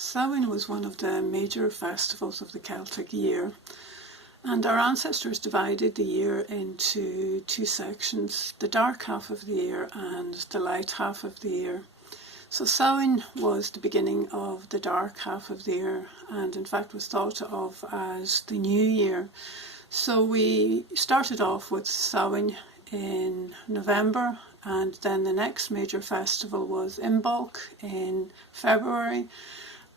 Samhain was one of the major festivals of the Celtic year, and our ancestors divided the year into two sections, the dark half of the year and the light half of the year. So Samhain was the beginning of the dark half of the year, and in fact was thought of as the new year. So we started off with Samhain in November, and then the next major festival was Imbolc in February,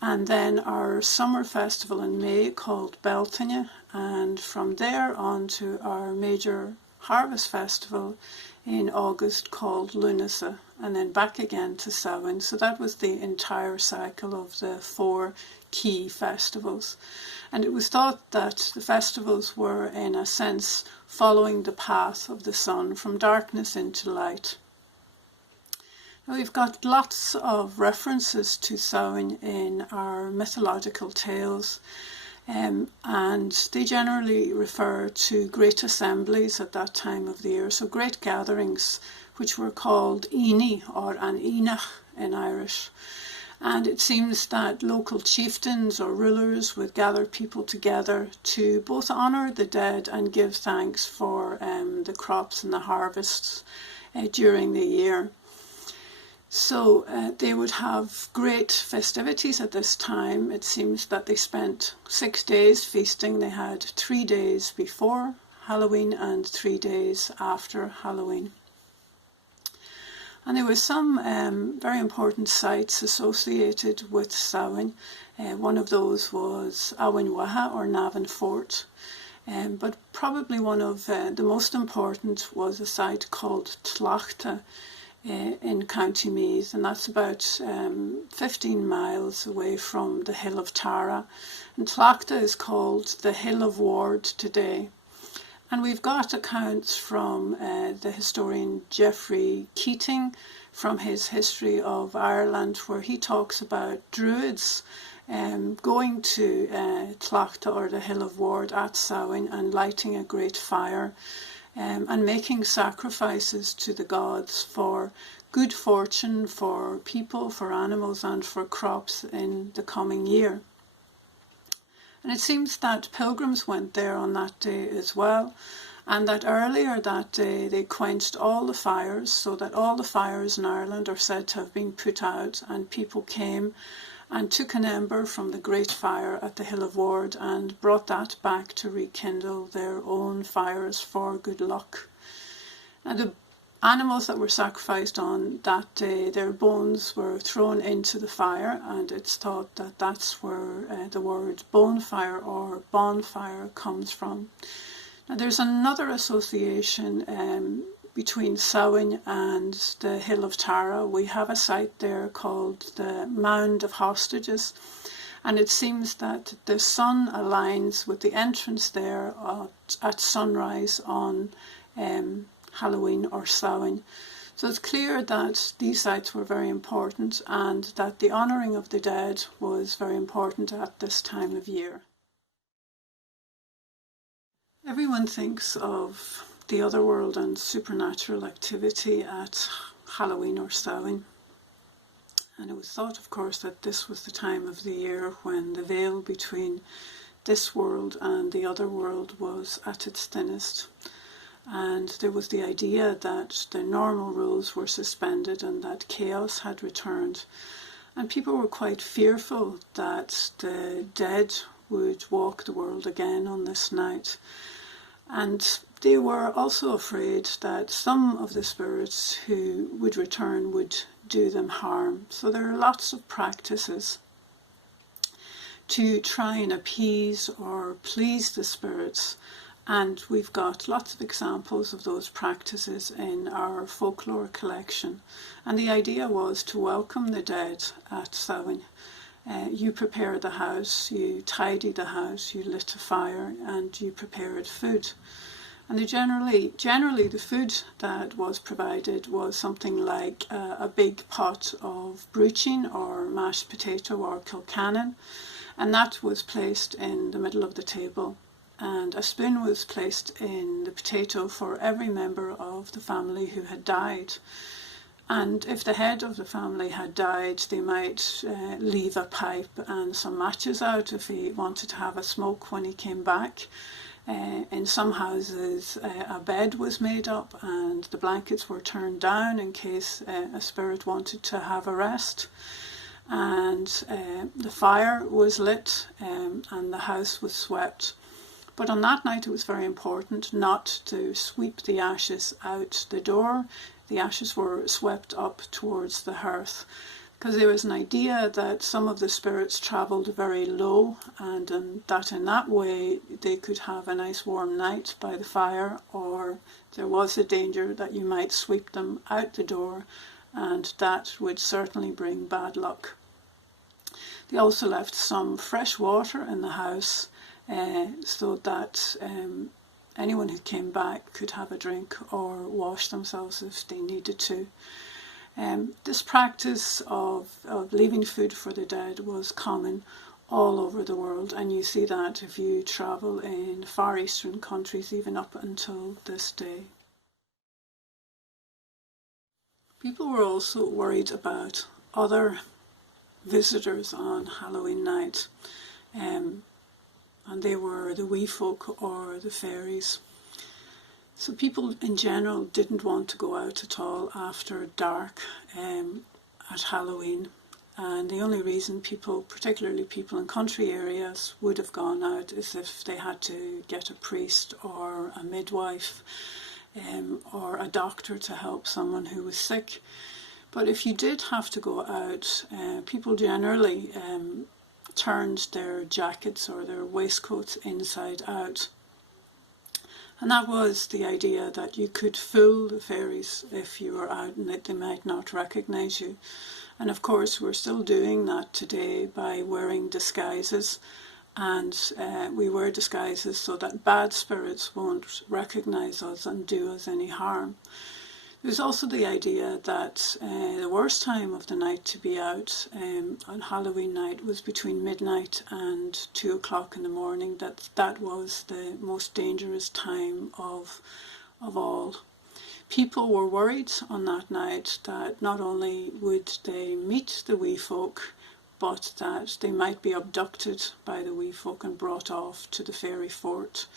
and then our summer festival in May called Beltane, and from there on to our major harvest festival in August called Lunasa, and then back again to Samhain. So that was the entire cycle of the four key festivals. And it was thought that the festivals were, in a sense, following the path of the sun from darkness into light. Now, we've got lots of references to Samhain in our mythological tales, and they generally refer to great assemblies at that time of the year, so great gatherings, which were called Ini or an Inach in Irish. And it seems that local chieftains or rulers would gather people together to both honour the dead and give thanks for the crops and the harvests during the year. So they would have great festivities at this time. It seems that they spent 6 days feasting. They had 3 days before Halloween and 3 days after Halloween. And there were some very important sites associated with Samhain. One of those was Awenwaha or Navan Fort. But probably one of the most important was a site called Tlachta in County Meath, and that's about 15 miles away from the Hill of Tara. And Tlachta is called the Hill of Ward today. And we've got accounts from the historian Geoffrey Keating from his History of Ireland, where he talks about Druids going to Tlachta or the Hill of Ward at Samhain and lighting a great fire and making sacrifices to the gods for good fortune for people, for animals and for crops in the coming year. And it seems that pilgrims went there on that day as well, and that earlier that day they quenched all the fires, so that all the fires in Ireland are said to have been put out, and people came and took an ember from the great fire at the Hill of Ward and brought that back to rekindle their own fires for good luck. And the animals that were sacrificed on that day, their bones were thrown into the fire, and it's thought that that's where the word bonfire or bonfire comes from. Now, there's another association between Samhain and the Hill of Tara. We have a site there called the Mound of Hostages, and it seems that the sun aligns with the entrance there at sunrise on Halloween or Samhain. So it's clear that these sites were very important and that the honouring of the dead was very important at this time of year. Everyone thinks of the otherworld and supernatural activity at Halloween or Samhain. And it was thought, of course, that this was the time of the year when the veil between this world and the other world was at its thinnest. And there was the idea that the normal rules were suspended and that chaos had returned. And people were quite fearful that the dead would walk the world again on this night. And they were also afraid that some of the spirits who would return would do them harm. So there are lots of practices to try and appease or please the spirits. And we've got lots of examples of those practices in our folklore collection. And the idea was to welcome the dead at Samhain. You prepared the house, you tidied the house, you lit a fire, and you prepared food. And generally the food that was provided was something like a big pot of bruching or mashed potato or kilcannon, and that was placed in the middle of the table. And a spoon was placed in the potato for every member of the family who had died. And if the head of the family had died, they might leave a pipe and some matches out if he wanted to have a smoke when he came back. In some houses, a bed was made up and the blankets were turned down in case a spirit wanted to have a rest. And the fire was lit and the house was swept. But on that night it was very important not to sweep the ashes out the door. The ashes were swept up towards the hearth, because there was an idea that some of the spirits travelled very low, and that in that way they could have a nice warm night by the fire, or there was a danger that you might sweep them out the door, and that would certainly bring bad luck. They also left some fresh water in the house so that anyone who came back could have a drink or wash themselves if they needed to. This practice of leaving food for the dead was common all over the world, and you see that if you travel in Far Eastern countries even up until this day. People were also worried about other visitors on Halloween night, and they were the wee folk or the fairies. So people in general didn't want to go out at all after dark at Halloween, and the only reason people, particularly people in country areas, would have gone out is if they had to get a priest or a midwife or a doctor to help someone who was sick. But if you did have to go out, people generally turned their jackets or their waistcoats inside out. And that was the idea that you could fool the fairies if you were out and that they might not recognise you. And of course we're still doing that today by wearing disguises, and we wear disguises so that bad spirits won't recognise us and do us any harm. There's also the idea that the worst time of the night to be out on Halloween night was between midnight and 2 o'clock in the morning, that was the most dangerous time of all. People were worried on that night that not only would they meet the wee folk, but that they might be abducted by the wee folk and brought off to the fairy fort.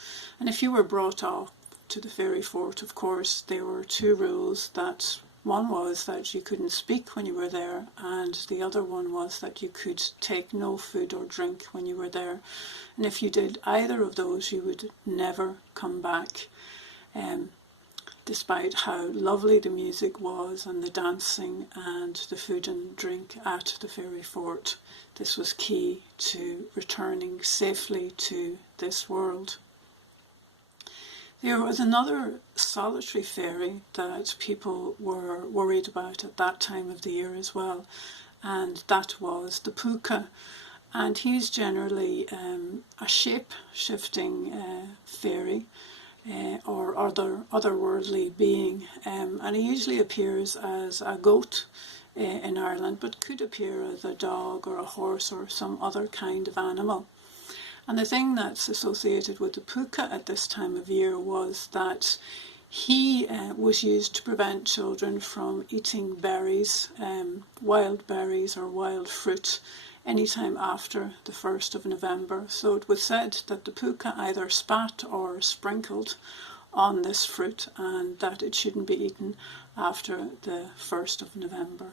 And if you were brought off to the fairy fort, of course, there were two rules. That one was that you couldn't speak when you were there, and the other one was that you could take no food or drink when you were there. And if you did either of those, you would never come back. Despite how lovely the music was and the dancing and the food and drink at the fairy fort, this was key to returning safely to this world. There was another solitary fairy that people were worried about at that time of the year as well, and that was the puka. And he's generally a shape-shifting fairy or otherworldly being, and he usually appears as a goat in Ireland, but could appear as a dog or a horse or some other kind of animal. And the thing that's associated with the puka at this time of year was that he was used to prevent children from eating berries, wild berries or wild fruit, anytime after the 1st of November. So it was said that the puka either spat or sprinkled on this fruit and that it shouldn't be eaten after the 1st of November.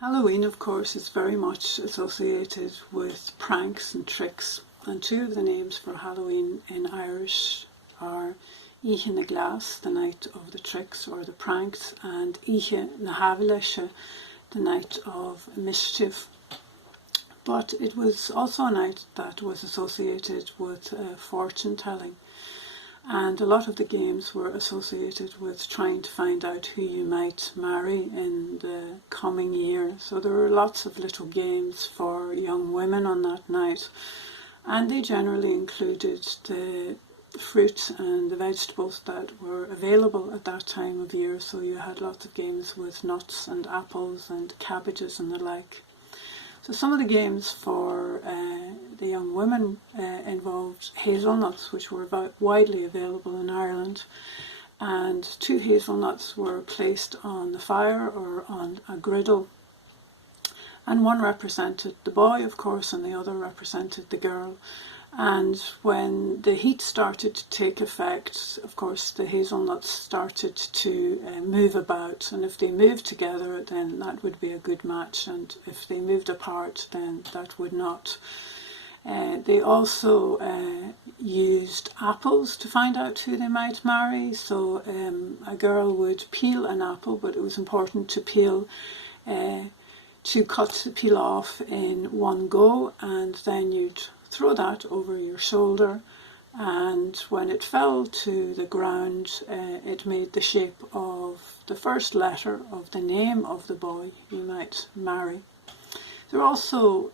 Halloween, of course, is very much associated with pranks and tricks, and two of the names for Halloween in Irish are Oíche na Glas, the night of the tricks or the pranks, and Oíche na Havileise, the night of mischief. But it was also a night that was associated with fortune telling. And a lot of the games were associated with trying to find out who you might marry in the coming year. So there were lots of little games for young women on that night. And they generally included the fruit and the vegetables that were available at that time of year. So you had lots of games with nuts and apples and cabbages and the like. So some of the games for the young women involved hazelnuts, which were widely available in Ireland, and 2 hazelnuts were placed on the fire or on a griddle, and one represented the boy, of course, and the other represented the girl. And when the heat started to take effect, of course, the hazelnuts started to move about, and if they moved together, then that would be a good match, and if they moved apart, then that would not. They also used apples to find out who they might marry. So a girl would peel an apple, but it was important to cut the peel off in one go, and then you'd throw that over your shoulder, and when it fell to the ground, it made the shape of the first letter of the name of the boy you might marry. There were also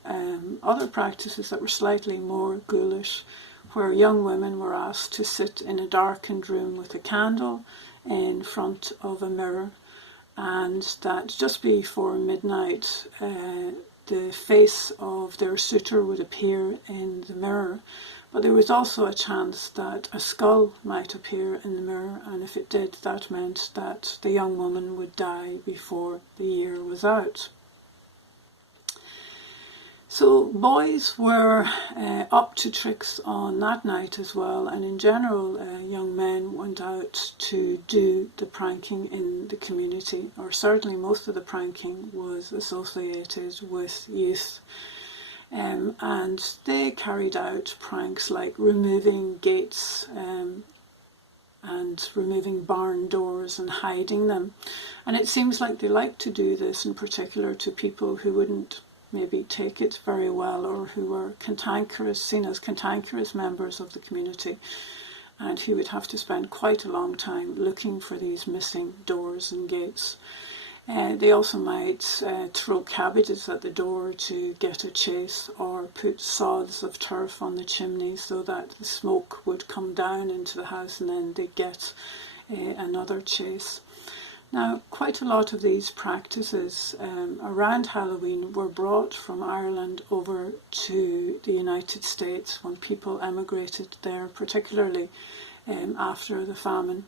other practices that were slightly more ghoulish, where young women were asked to sit in a darkened room with a candle in front of a mirror, and that just before midnight the face of their suitor would appear in the mirror. But there was also a chance that a skull might appear in the mirror, and if it did, that meant that the young woman would die before the year was out. So boys were up to tricks on that night as well, and in general young men went out to do the pranking in the community, or certainly most of the pranking was associated with youth. And they carried out pranks like removing gates and removing barn doors and hiding them. And it seems like they liked to do this in particular to people who wouldn't maybe take it very well, or who were seen as cantankerous members of the community, and who would have to spend quite a long time looking for these missing doors and gates. They also might throw cabbages at the door to get a chase, or put sods of turf on the chimney so that the smoke would come down into the house and then they'd get another chase. Now, quite a lot of these practices around Halloween were brought from Ireland over to the United States when people emigrated there, particularly after the famine.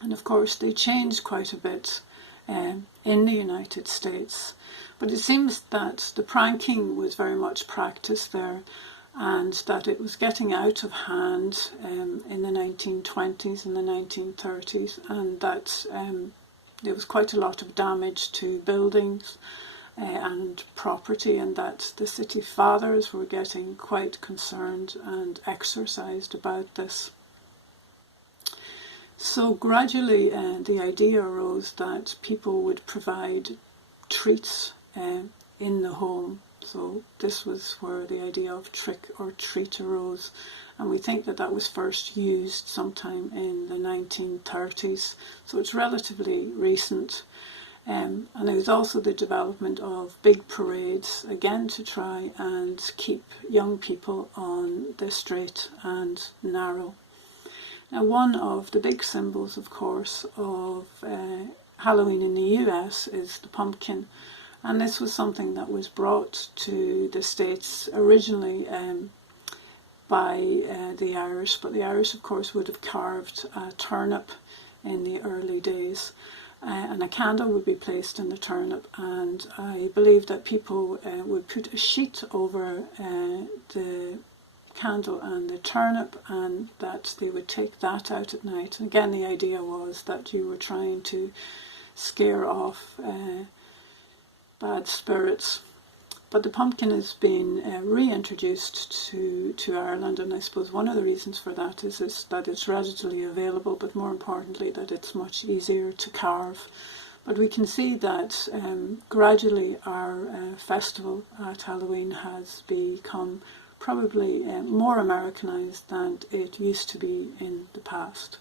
And of course, they changed quite a bit in the United States. But it seems that the pranking was very much practiced there, and that it was getting out of hand in the 1920s and the 1930s, and that there was quite a lot of damage to buildings and property, and that the city fathers were getting quite concerned and exercised about this. So gradually the idea arose that people would provide treats in the home. So this was where the idea of trick or treat arose, and we think that that was first used sometime in the 1930s, so it's relatively recent. And there was also the development of big parades, again to try and keep young people on the straight and narrow. Now, one of the big symbols, of course, of Halloween in the US is the pumpkin. And this was something that was brought to the States originally by the Irish, but the Irish, of course, would have carved a turnip in the early days, and a candle would be placed in the turnip, and I believe that people would put a sheet over the candle and the turnip, and that they would take that out at night. And again, the idea was that you were trying to scare off bad spirits. But the pumpkin has been reintroduced to Ireland, and I suppose one of the reasons for that is that it's readily available, but more importantly that it's much easier to carve. But we can see that gradually our festival at Halloween has become probably more Americanized than it used to be in the past.